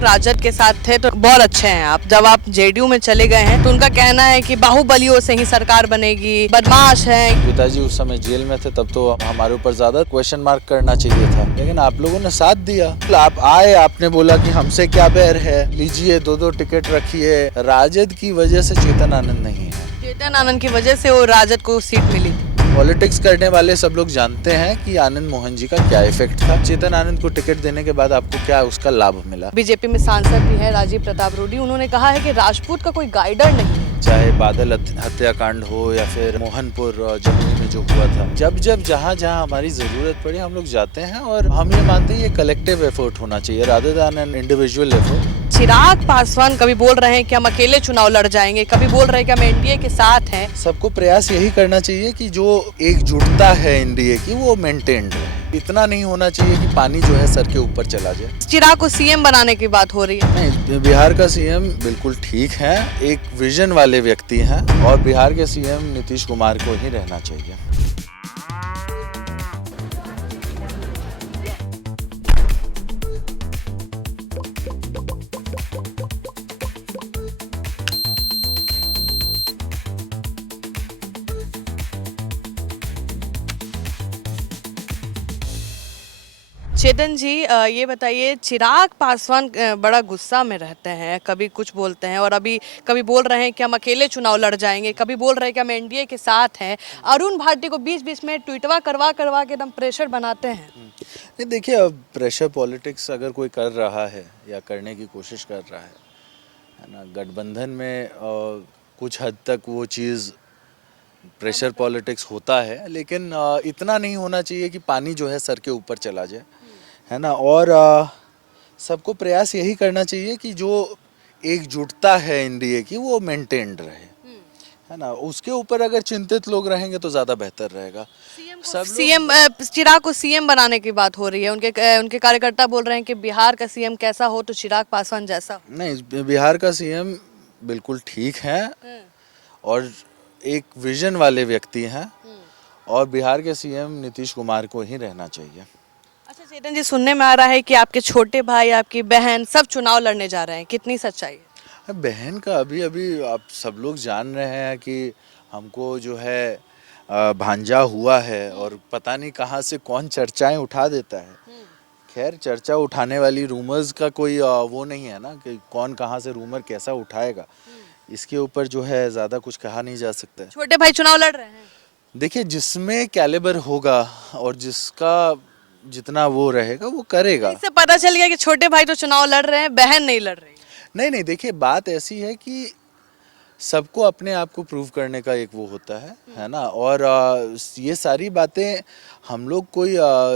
लोग राजद के साथ थे तो बहुत अच्छे हैं आप, जब आप जेडीयू में चले गए हैं तो उनका कहना है कि बाहुबलियों से ही सरकार बनेगी, बदमाश हैं। पिताजी उस समय जेल में थे, तब तो हमारे ऊपर ज्यादा क्वेश्चन मार्क करना चाहिए था, लेकिन आप लोगों ने साथ दिया। आप आए, आपने बोला कि हमसे क्या बैर है, लीजिए 2-2 टिकट रखिए। राजद की वजह से चेतन आनंद नहीं है। चेतन आनंद की वजह से वो राजद को सीट मिली। पॉलिटिक्स करने वाले सब लोग जानते हैं कि आनंद मोहन जी का क्या इफेक्ट था। चेतन आनंद को टिकट देने के बाद आपको क्या उसका लाभ मिला? बीजेपी में सांसद भी है राजीव प्रताप रूडी, उन्होंने कहा है कि राजपूत का कोई गाइडर नहीं है। चाहे बादल हत्याकांड हो या फिर मोहनपुर जमुई में जो हुआ था, जब जब जहाँ जहाँ हमारी जरूरत पड़ी हम लोग जाते हैं, और हम ये मानते हैं ये कलेक्टिव एफर्ट होना चाहिए rather than an individual effort. Chirag Paswan कभी बोल रहे हैं कि हम अकेले चुनाव लड़ जाएंगे, कभी बोल रहे हैं कि हम एनडीए के साथ हैं। सबको प्रयास यही करना चाहिए कि जो एकजुटता है एनडीए की वो मेंटेन्ड रहे। इतना नहीं होना चाहिए कि पानी जो है सर के ऊपर चला जाए। चिराग को सीएम बनाने की बात हो रही है। नहीं, बिहार का सीएम बिल्कुल ठीक है, एक विजन वाले व्यक्ति हैं, और बिहार के सीएम नीतीश कुमार को ही रहना चाहिए। चेतन जी, ये बताइए, चिराग पासवान बड़ा गुस्सा में रहते हैं, कभी कुछ बोलते हैं और अभी कभी बोल रहे हैं कि हम अकेले चुनाव लड़ जाएंगे, कभी बोल रहे हैं कि हम एनडीए के साथ हैं। अरुण भाटी को बीच बीच में ट्वीटवा करवा करवा के एकदम प्रेशर बनाते हैं। नहीं, देखिए, अब प्रेशर पॉलिटिक्स अगर कोई कर रहा है या करने की कोशिश कर रहा है ना, गठबंधन में कुछ हद तक वो चीज़ प्रेशर पॉलिटिक्स होता है, लेकिन इतना नहीं होना चाहिए कि पानी जो है सर के ऊपर चला जाए, है ना। और सबको प्रयास यही करना चाहिए कि जो एकजुटता है एनडीए की वो मेंटेन्ड रहे, है ना। उसके ऊपर अगर चिंतित लोग रहेंगे तो ज़्यादा बेहतर रहेगा। सीएम चिराग को सीएम बनाने की बात हो रही है, उनके कार्यकर्ता बोल रहे हैं कि बिहार का सीएम कैसा हो तो चिराग पासवान जैसा हो। नहीं, बिहार का सीएम बिल्कुल ठीक है और एक विजन वाले व्यक्ति हैं, और बिहार के सीएम नीतीश कुमार को ही रहना चाहिए। अच्छा चेतन जी, सुनने में आ रहा है कि आपके छोटे भाई, आपकी बहन सब चुनाव लड़ने जा रहे हैं, कितनी सच्चाई है? बहन का अभी अभी आप सब लोग जान रहे हैं कि हमको जो है भांजा हुआ है, और पता नहीं कहाँ से कौन चर्चाएं उठा देता है। खैर, चर्चा उठाने वाली रूमर्स का कोई वो नहीं है ना, कि कौन कहाँ से रूमर कैसा उठाएगा, इसके ऊपर जो है ज़्यादा कुछ कहा नहीं जा सकता है। छोटे भाई चुनाव लड़ रहे हैं। देखिए, जिसमें कैलिबर होगा और जिसका जितना वो रहेगा वो करेगा। इससे पता चल गया कि छोटे भाई तो चुनाव लड़ रहे हैं, बहन नहीं लड़ रही। नहीं नहीं, देखिए, बात ऐसी है कि सबको अपने आप को प्रूव करने का एक वो होता है ना। और ये सारी बातें हम लोग कोई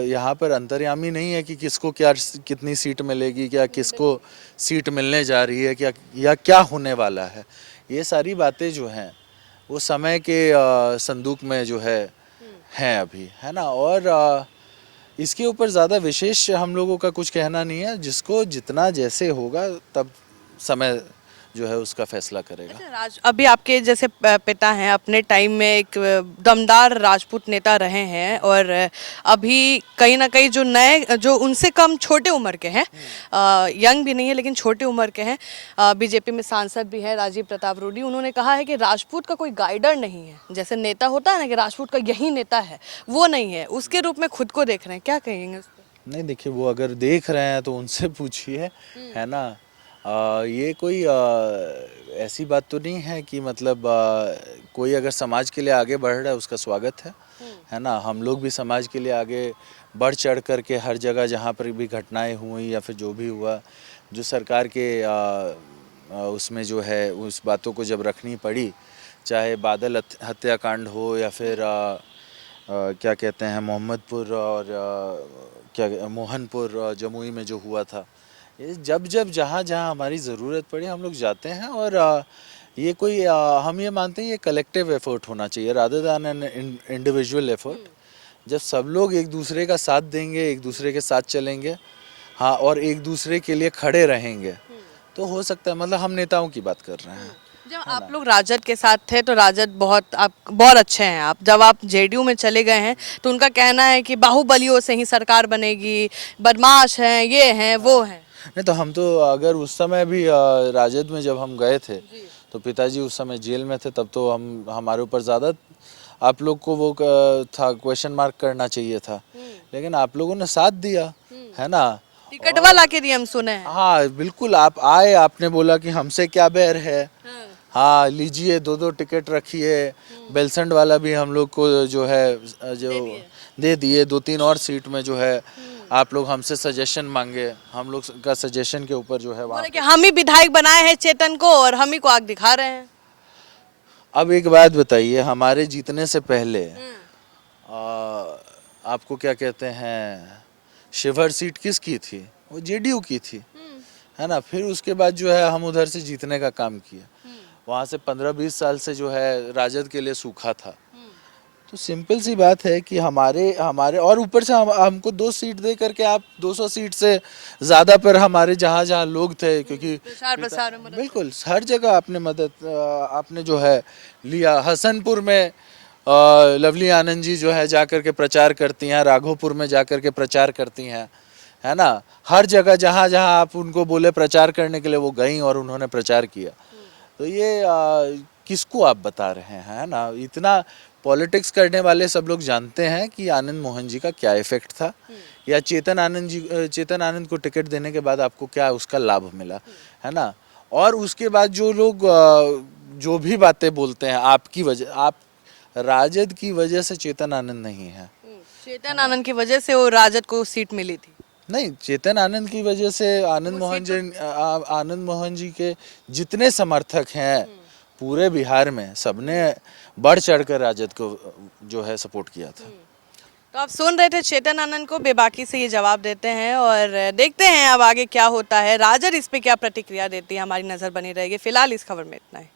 यहाँ पर अंतर्यामी नहीं है कि किसको क्या कितनी सीट मिलेगी, क्या किसको सीट मिलने जा रही है, क्या या क्या होने वाला है। ये सारी बातें जो हैं वो समय के संदूक में जो है हैं अभी, है ना। और इसके ऊपर ज़्यादा विशेष हम लोगों का कुछ कहना नहीं है। जिसको जितना जैसे होगा तब समय जो है उसका फैसला करेगा। अच्छा, अभी आपके जैसे पिता हैं, अपने टाइम में एक दमदार राजपूत नेता रहे हैं, और अभी कहीं ना कहीं जो नए, जो उनसे कम छोटे उम्र के हैं, यंग भी नहीं है लेकिन छोटे उम्र के हैं, बीजेपी में सांसद भी हैं राजीव प्रताप रूडी, उन्होंने कहा है कि राजपूत का कोई गाइडर नहीं है। जैसे नेता होता है ना कि राजपूत का यही नेता है, वो नहीं है, उसके रूप में खुद को देख रहे हैं, क्या कहेंगे उस पर? नहीं, देखिए, वो अगर देख रहे हैं तो उनसे पूछिए, है ना। ये कोई ऐसी बात तो नहीं है कि मतलब कोई अगर समाज के लिए आगे बढ़ रहा है उसका स्वागत है ना। हम लोग भी समाज के लिए आगे बढ़ चढ़ करके हर जगह जहाँ पर भी घटनाएं हुई या फिर जो भी हुआ, जो सरकार के उसमें जो है उस बातों को जब रखनी पड़ी, चाहे बादल हत्याकांड हो या फिर क्या कहते हैं मोहम्मदपुर और क्या मोहनपुर जमुई में जो हुआ था, ये जब जब जहाँ जहाँ हमारी ज़रूरत पड़ी हम लोग जाते हैं। और ये कोई हम ये मानते हैं ये कलेक्टिव एफर्ट होना चाहिए rather than an individual effort. जब सब लोग एक दूसरे का साथ देंगे, एक दूसरे के साथ चलेंगे, हाँ, और एक दूसरे के लिए खड़े रहेंगे, तो हो सकता है, मतलब हम नेताओं की बात कर रहे हैं। जब आप लोग राजद के साथ थे तो राजद बहुत अच्छे हैं आप, जब आप जेडीयू में चले गए हैं तो उनका कहना है कि बाहुबलियों से ही सरकार बनेगी, बदमाश हैं, ये हैं, वो हैं। नहीं तो हम तो अगर उस समय भी राजद में जब हम गए थे तो पिताजी उस समय जेल में थे, तब तो हम हमारे ऊपर ज़्यादा आप लोग को वो था क्वेश्चन मार्क करना चाहिए था, लेकिन आप लोगों ने साथ दिया, है ना। टिकट वाला के लिए हम सुने हैं। हाँ बिल्कुल, आप आए, आपने बोला कि हमसे क्या बैर है, हाँ। हाँ लीजिए, दो दो टिकट रखिए। बेलसंड वाला भी हम लोग को जो है जो दे दिए, दो तीन और सीट में जो है आप लोग हमसे सजेशन मांगे, हम लोग का सजेशन के ऊपर जो है वहाँ बोले कि हम ही विधायक बनाए हैं चेतन को और हम ही को आग दिखा रहे हैं। अब एक बात बताइए, हमारे जीतने से पहले आपको क्या कहते हैं, शिवहर सीट किसकी थी? वो जेडीयू की थी, है ना। फिर उसके बाद जो है हम उधर से जीतने का काम किया, वहाँ से 15-20 साल से जो है राजद के लिए सूखा था। तो सिंपल सी बात है कि हमारे हमारे और ऊपर से हमको 2 सीट दे करके आप 200 सीट से ज़्यादा पर हमारे जहाँ जहाँ लोग थे, क्योंकि प्रचार प्रसार में मदद। बिल्कुल हर जगह आपने मदद आपने जो है लिया। हसनपुर में लवली आनंद जी जो है जा कर के प्रचार करती हैं, राघोपुर में जा कर के प्रचार करती हैं, है ना। हर जगह जहाँ जहाँ आप उनको बोले प्रचार करने के लिए वो गई और उन्होंने प्रचार किया। तो ये किसको आप बता रहे हैं, है ना। इतना पॉलिटिक्स करने वाले सब लोग जानते हैं कि आनंद मोहन जी का क्या इफेक्ट था, या चेतन आनंद को टिकट देने के बाद आपको क्या उसका लाभ मिला, है ना। और उसके बाद जो लोग जो भी बातें बोलते हैं, आपकी वजह, आप राजद की वजह से चेतन आनंद नहीं है। चेतन आनंद की वजह से वो राजद को सीट मिली थी। नहीं, चेतन आनंद की वजह से आनंद मोहन जी के जितने समर्थक हैं पूरे बिहार में, सबने बढ़ चढ़कर राजद को जो है सपोर्ट किया था। तो आप सुन रहे थे चेतन आनंद को, बेबाकी से ये जवाब देते हैं और देखते हैं अब आगे क्या होता है, राजद इस पे क्या प्रतिक्रिया देती है। हमारी नजर बनी रहेगी। फिलहाल इस खबर में इतना ही।